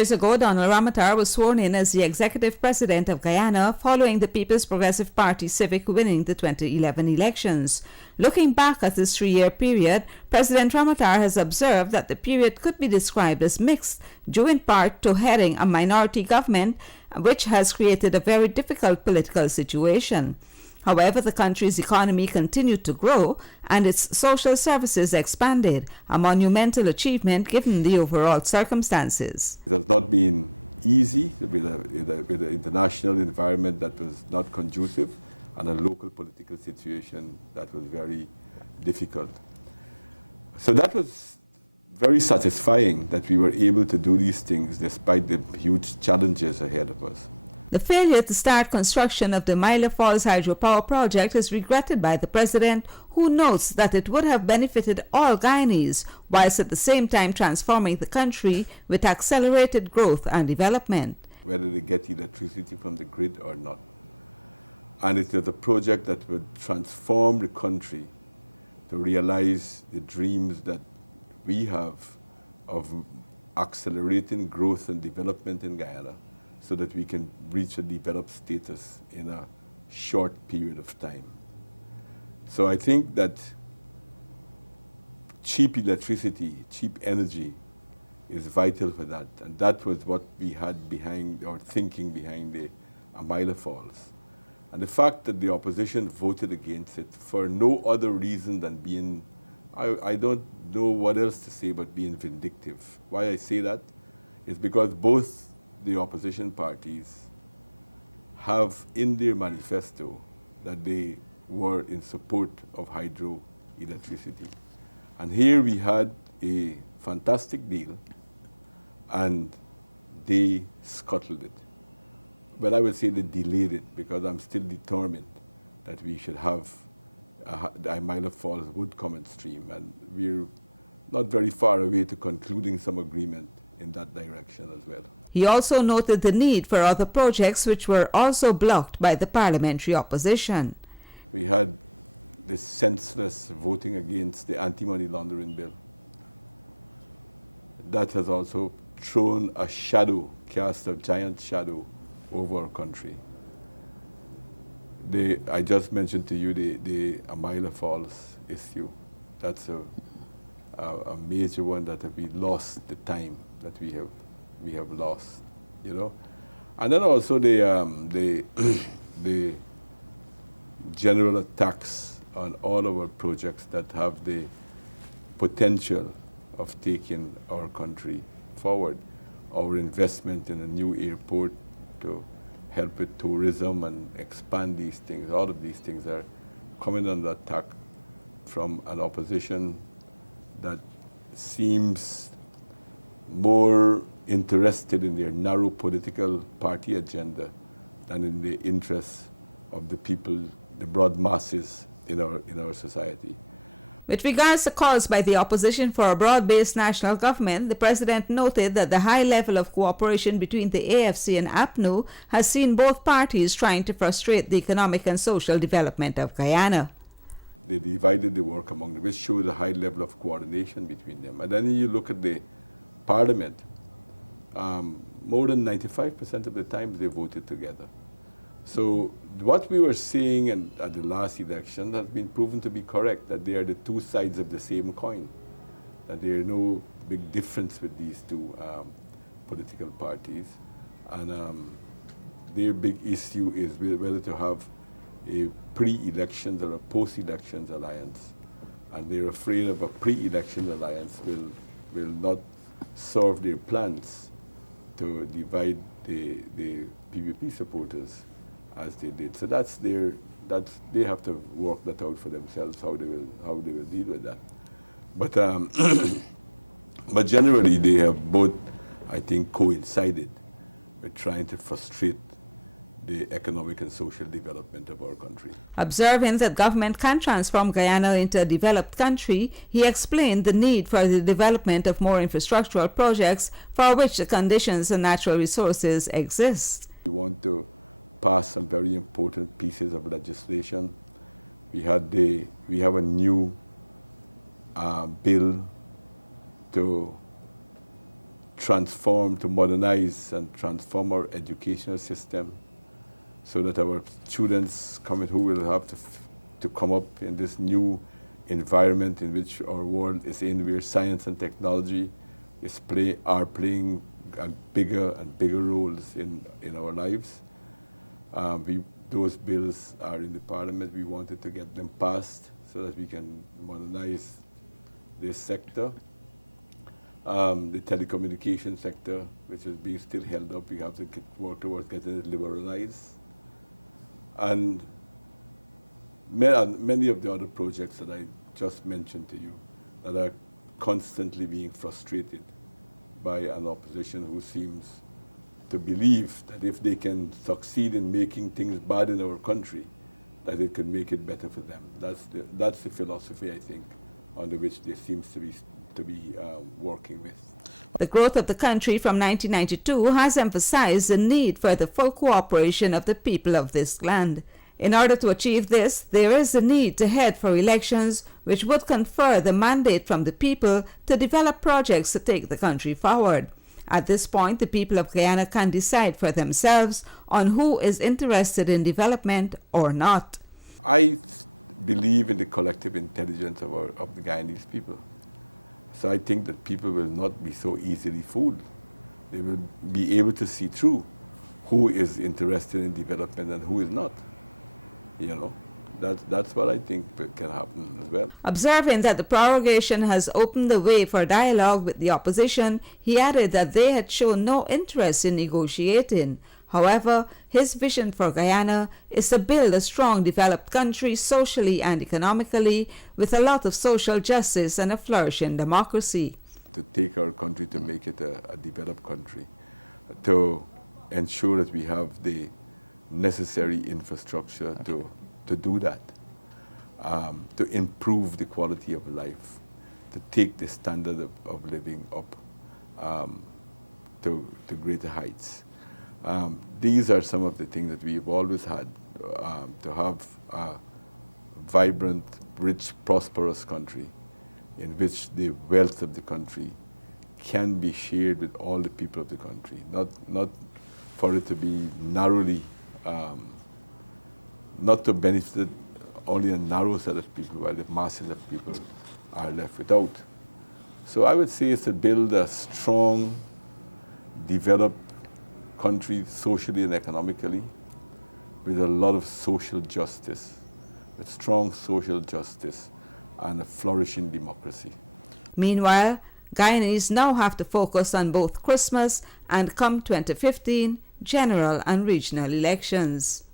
years ago, Donald Ramotar was sworn in as the executive president of Guyana following the People's Progressive Party Civic winning the 2011 elections. Looking back at this 3-year period, President Ramotar has observed that the period could be described as mixed, due in part to heading a minority government, which has created a very difficult political situation. However, the country's economy continued to grow and its social services expanded, a monumental achievement given the overall circumstances. It has not been easy with an international environment that was not conducive and a local political situation that was very difficult. So that was very satisfying that we were able to do these things despite the huge challenges ahead of us. The failure to start construction of the Myla Falls hydropower project is regretted by the president, who notes that it would have benefited all Guyanese, whilst at the same time transforming the country with accelerated growth and development. Whether they get electricity from the grid or not. And it is a project that would transform the country to realize the dreams that we have of accelerating growth and development in Guyana, so that we can reach a developed status in a short period of time. So I think that cheap electricity, cheap energy is vital for that. And that was what we had behind, or thinking behind the Myla Falls. And the fact that the opposition voted against it for no other reason than being, I don't know what else to say but being vindictive. Why I say that is because both the opposition parties have in their manifesto that they were in support of hydroelectricity. And here we had a fantastic deal and they scuttled it. But I would say they delayed it, because I'm still determined that we should have the Myla Falls would come in stream, and we're not very far away to concluding some agreement in that direction as well. He also noted the need for other projects which were also blocked by the parliamentary opposition. We had this senseless voting against the anti-money laundering bill. That has also thrown a shadow, cast a giant shadow over our country. I just mentioned to you the Myla Falls issue. That's a major one that we lost the time that we have lost, you know. And then also the general attacks on all of our projects that have the potential of taking our country forward. Our investment in a new airport to help with tourism and expand these things. All of these things are coming under attack from an opposition that seems more interested in their narrow political party agenda than in the interests of the people, the broad masses in our society. With regards to calls by the opposition for a broad-based national government, the president noted that the high level of cooperation between the AFC and APNU has seen both parties trying to frustrate the economic and social development of Guyana. They divided the work among them, which showed a high level of coordination between them. And then you look at the parliament, more than 95% of the time they voted together. So what we were seeing at the last election has been proven to be correct, that they are the two sides of the same coin, that there is no big difference with these two political parties. And their big issue is whether to have a pre-elections or a post-elections alliance. And they're afraid of a pre-election alliance will not serve their plans to divide the PPP supporters as they did. So they have to work that out for themselves, how they will deal with that. But but generally they have both, I think, coincided with trying to frustrate the economic and social development of our country. Observing that government can transform Guyana into a developed country, he explained the need for the development of more infrastructural projects for which the conditions and natural resources exist. We want to pass some very important pieces of legislation. We have a new bill to transform, to modernize and transform our educational system so that our students coming who will have to come up in this new environment in which our world is in, where science and technology are playing bigger and bigger roles in our lives. Those bills are in the Parliament. We wanted to get them passed so that we can modernize this sector. The telecommunication sector, which is being still held up, we have to work towards getting it liberalized. And many of the other projects that I just mentioned to you that are constantly being frustrated by an opposition who seems to believe that if they can succeed in making things bad in our country, that it could make it better for them. That's the philosophy, I think, under which they seem to be working with. The growth of the country from 1992 has emphasized the need for the full cooperation of the people of this land. In order to achieve this, there is a need to head for elections which would confer the mandate from the people to develop projects to take the country forward. At this point, the people of Guyana can decide for themselves on who is interested in development or not. I believe in the collective intelligence of the Guyanese people. So I think that people will not be so easily fooled. They will be able to see through who is interested in development and who is not. You know, that's what I think can happen as well. Observing that the prorogation has opened the way for dialogue with the opposition, he added that they had shown no interest in negotiating. However, his vision for Guyana is to build a strong, developed country socially and economically, with a lot of social justice and a flourishing democracy. To take our country to make it a developed country, to ensure that we have the necessary infrastructure to do that, to improve the quality of life, to take the standard of living up to greater heights. These are some of the things that we've always had, to have a vibrant, rich, prosperous country in which the wealth of the country can be shared with all the people of the country, not for it to be narrowly, not to benefit only a narrow set of people while the masses of people are left without. So I would say it's to build a strong, developed country socially and economically with a lot of social justice, with strong social justice and a flourishing democracy. Meanwhile, Guyanese now have to focus on both Christmas and come 2015 general and regional elections.